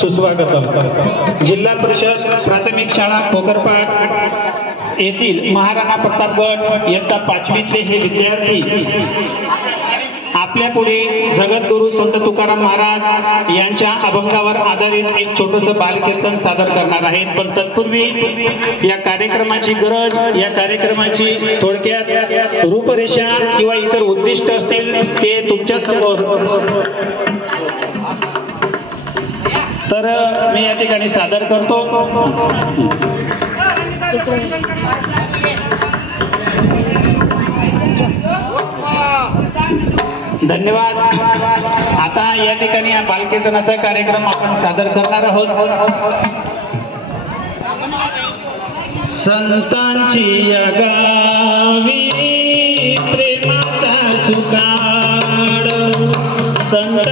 सुस्वागतम. जिल्हा परिषद प्राथमिक शाळा खोकरपाट येथील महाराणा प्रतापगड इयत्ता पाचवीतले हे विद्यार्थी. आपल्या पुढे जगद्गुरु संत तुकाराम महाराज यांच्या अभंगावर आधारित एक छोटस बालकीर्तन सादर करणार आहेत. पण तत्पूर्वी या कार्यक्रमाची गरज या कार्यक्रमाची थोडक्यात रूपरेषा किंवा इतर उद्दिष्ट असतील ते तुमच्यासमोर तर मी या ठिकाणी सादर करतो. धन्यवाद. आता या ठिकाणी या बालकीर्तनाचा कार्यक्रम आपण सादर करणार आहोत. संतांची गावी प्रेमाचा सुकाड संत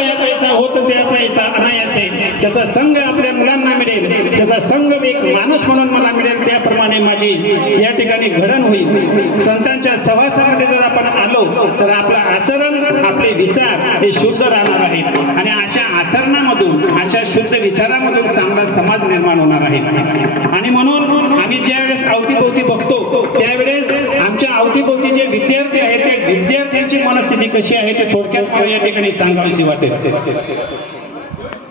जैसा पैसा होत त्या पैसा अनायासे त्याचा संघ आपल्या मुलांना मिळेल त्याचा संघ एक माणूस म्हणून मला मिळेल त्याप्रमाणे माझी या ठिकाणी घडण होईल. संतांच्या सहवासामध्ये जर आपण आलो तर आपलं आचरण आपले विचार हे शुद्ध राहणार आहेत आणि अशा आचरणामधून अशा शुद्ध विचारामधून चांगला समाज निर्माण होणार आहे. आणि म्हणून आम्ही ज्यावेळेस अवतीभोवती बघतो त्यावेळेस आमच्या अवतीभोवती जे विद्यार्थी आहेत त्या विद्यार्थ्यांची मनस्थिती कशी आहे ते थोडक्यात मला या ठिकाणी सांगावीशी वाटेल.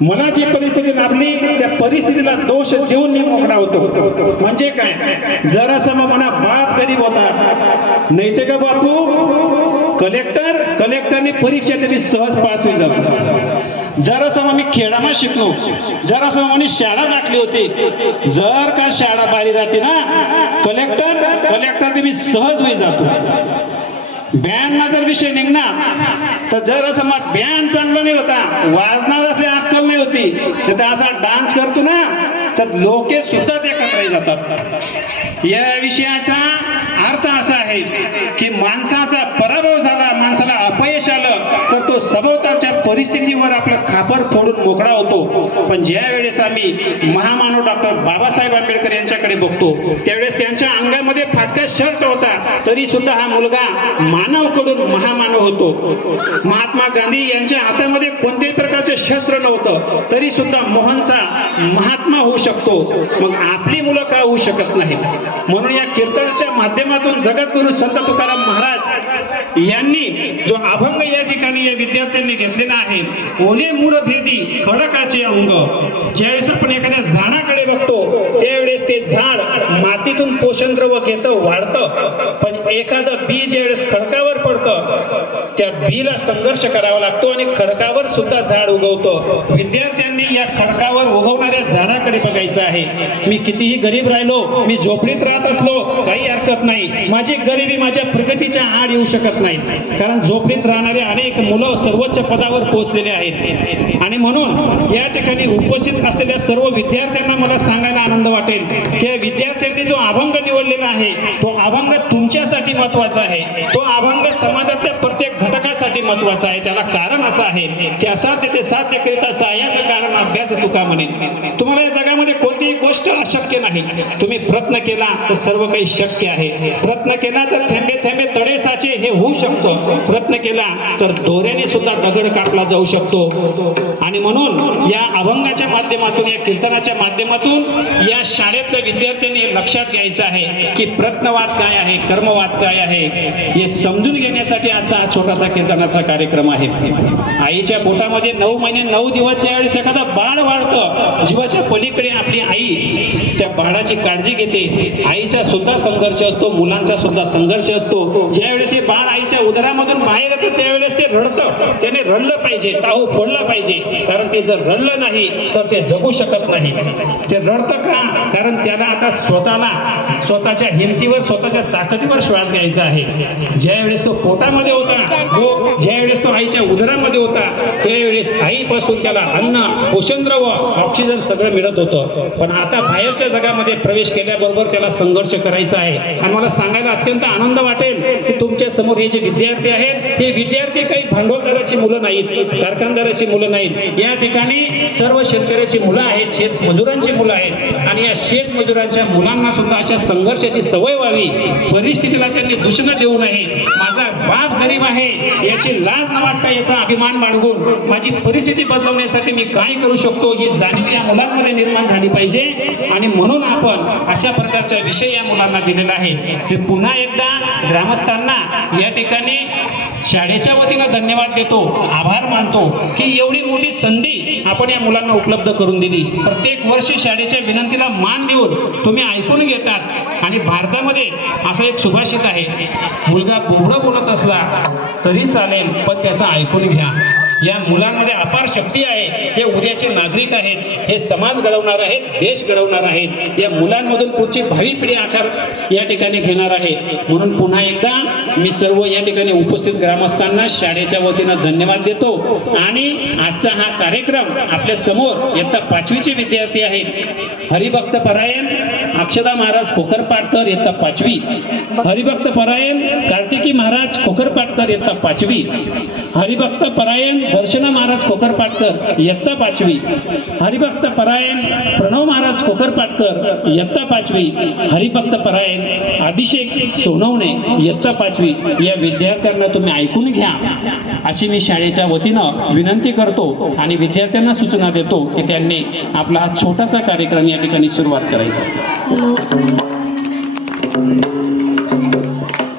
मला जी परिस्थिती लाभली त्या परिस्थितीला दोष देऊन मी मोकळा होतो. म्हणजे काय? जरासं मग म्हणा बाप गरीब होता. नाही ते का बापू? कलेक्टर? कलेक्टरने परीक्षा त्याची सहज पास होईल जातो. जरासं मग मी खेडामा शिकलो. जरासं म्हणे शाळा टाकली होती. जर का शाळा बारी राहते ना कलेक्टर कलेक्टर ते मी सहज होई जातो. बँडना जर विषय निघणार तर जर असं मग बँड चांगला नाही होता. वाजणार असले अक्कल नाही होती. तर असा डान्स करतो ना तर लोके सुद्धा ते कतराई जातात. या विषयाचा अर्थ असा आहे की माणसाचा पराभव झाला माणसाला अपयश आलं तर तो सभोवताल परिस्थितीवर आपलं खापर फोडून मोकळा होतो. पण ज्या वेळेस आम्ही महामानव डॉक्टर बाबासाहेब आंबेडकर यांच्याकडे बघतो त्यावेळेस त्यांच्या अंगामध्ये फाटका शर्ट होता तरी सुद्धा हा मुलगा मानवकडून महामानव होतो. महात्मा गांधी यांच्या हातामध्ये कोणत्याही प्रकारचे शस्त्र नव्हतं तरी सुद्धा मोहनचा महात्मा होऊ शकतो. मग आपली मुलं का होऊ शकत नाहीत? म्हणून या कीर्तनाच्या माध्यमातून जगद्गुरु संत तुकाराम महाराज यांनी जो अभंग या ठिकाणी या विद्यार्थ्यांनी घेतलेला आहे ओले मूळ भेदी खडकाचे अंग. ज्यावेळेस आपण एखाद्या झाडाकडे बघतो त्यावेळेस ते झाड मातीतून पोषण द्रव घेतं वाढतं. पण एखादं बी ज्यावेळेस खडकावर पडतं त्या बीला संघर्ष करावा लागतो आणि खडकावर सुद्धा झाड उगवतं. विद्यार्थ्यांनी या खडकावर उगवणाऱ्या झाडाकडे बघायचं आहे. मी कितीही गरीब राहिलो मी झोपडीत राहत असलो काही हरकत नाही. माझी गरिबी माझ्या प्रगतीच्या आड येऊ शकत नाही. कारण झोपडीत राहणारे अनेक मुलं सर्वोच्च पदावर पोहोचलेले आहेत. आणि म्हणून या ठिकाणी उपस्थित असलेल्या सर्व विद्यार्थ्यांना मला सांगायला आनंद वाटेल की विद्यार्थ्यांनी जो अभंग निवडलेला आहे तो अभंग तुमच्यासाठी महत्त्वाचा आहे. तो अभंग समाजातल्या प्रत्येक घटकासाठी महत्त्वाचा आहे. त्याला कारण असं आहे की असाध्य ते साध्य करीता सायास कारण अभ्यास तुका म्हणे. तुम्हाला या जगामध्ये कोणतीही गोष्ट अशक्य नाही. तुम्ही प्रयत्न केला तर सर्व काही शक्य आहे. प्रयत्न केला तर थेंबे थेंबे तडे साचे हे होऊ शकतो. प्रयत्न केला तर दोऱ्याने सुद्धा दगड कापला जाऊ शकतो. आणि म्हणून या अभंगाच्या माध्यमातून या कीर्तनाच्या माध्यमातून या शाळेतल्या विद्यार्थ्यांनी लक्षात घ्यायचं आहे की प्रयत्नवाद काय आहे कर्मवाद काय आहे हे समजून घेण्यासाठी आजचा हा छोटासा कीर्तन कीर्तनाचा कार्यक्रम आहे. आईच्या पोटामध्ये नऊ महिने नऊ दिवस ज्यावेळेस एखादा बाळ वाढतं जीवाच्या पलीकडे आपली आई त्या बाळाची काळजी घेते. आईचा सुद्धा संघर्ष असतो मुलांचा सुद्धा संघर्ष असतो. ज्यावेळेस हे बाळ आईच्या उदरामधून बाहेर येतं त्यावेळेस ते रडतं. त्याने रडलं पाहिजे ताहू फोडलं पाहिजे. कारण ते जर रडलं नाही तर ते जगू शकत नाही. ते रडतं का? कारण त्याला आता स्वतःला स्वतःच्या हिमतीवर स्वतःच्या ताकदीवर श्वास घ्यायचा आहे. ज्यावेळेस तो पोटामध्ये होता जो ज्यावेळेस तो आईच्या उदरामध्ये होता त्यावेळेस आईपासून त्याला अन्न पोषणद्रव ऑक्सिजन सगळं मिळत होतं. पण आता बाहेरच्या जगामध्ये प्रवेश केल्याबरोबर त्याला संघर्ष करायचा आहे. आणि मला सांगायला अत्यंत आनंद वाटेल की तुमच्यासमोर हे जे विद्यार्थी आहेत हे विद्यार्थी काही भांडवलदाराची मुलं नाहीत कारखानदाराची मुलं नाहीत. या ठिकाणी सर्व शेतकऱ्याची मुलं आहेत शेत मजुरांची मुलं आहेत. आणि या शेत मजुरांच्या मुलांना सुद्धा अशा संघर्षाची सवय व्हावी. परिस्थितीला त्यांनी दूषण देऊ नये. माझा बाप गरीब आहे याची लाज न वाटता याचा अभिमान बाळगून माझी परिस्थिती बदलवण्यासाठी मी काय करू शकतो ही जाणीव या मुलांमध्ये निर्माण झाली पाहिजे. आणि म्हणून आपण अशा प्रकारचा विषय या मुलांना दिलेला आहे. मी पुन्हा एकदा ग्रामस्थांना या ठिकाणी शाळेच्या वतीनं धन्यवाद देतो आभार मानतो की एवढी मोठी संधी आपण या मुलांना उपलब्ध करून दिली. प्रत्येक वर्षी शाळेच्या विनंतीला मान देऊन तुम्ही ऐकून घेतात. आणि भारतामध्ये असं एक सुभाषित आहे मुलगा बोबडं बोलत असला तरी चालेल पण त्याचं ऐकून घ्या. या मुलांमध्ये अपार शक्ती आहे. हे उद्याचे नागरिक आहेत. हे समाज घडवणार आहेत देश घडवणार आहेत. या मुलांमधून पुढची भावी पिढी आकार या ठिकाणी घेणार आहे. म्हणून पुन्हा एकदा मी सर्व या ठिकाणी उपस्थित ग्रामस्थांना शाळेच्या वतीनं धन्यवाद देतो. आणि आजचा हा कार्यक्रम आपल्यासमोर इयत्ता पाचवीचे विद्यार्थी आहेत. हरिभक्त परायण अक्षदा महाराज खोकर पाटकर इयत्ता पाचवी. हरिभक्त परायण कार्तिकी महाराज खोकर पाटकर इयत्ता पाचवी. हरिभक्त परायण दक्षिणा महाराज खोकर पाटकर इयत्ता पाचवी. हरिभक्त परायण प्रणव महाराज कोकर पाटकर इयत्ता पाचवी. हरिभक्त परायण अभिषेक सोनवणे इयत्ता पाचवी. या विद्यार्थ्यांना तुम्ही ऐकून घ्या. अशी मी शाळेच्या वतीनं विनंती करतो आणि विद्यार्थ्यांना सूचना देतो की त्यांनी आपला हा छोटासा कार्यक्रम या ठिकाणी सुरुवात करायचा.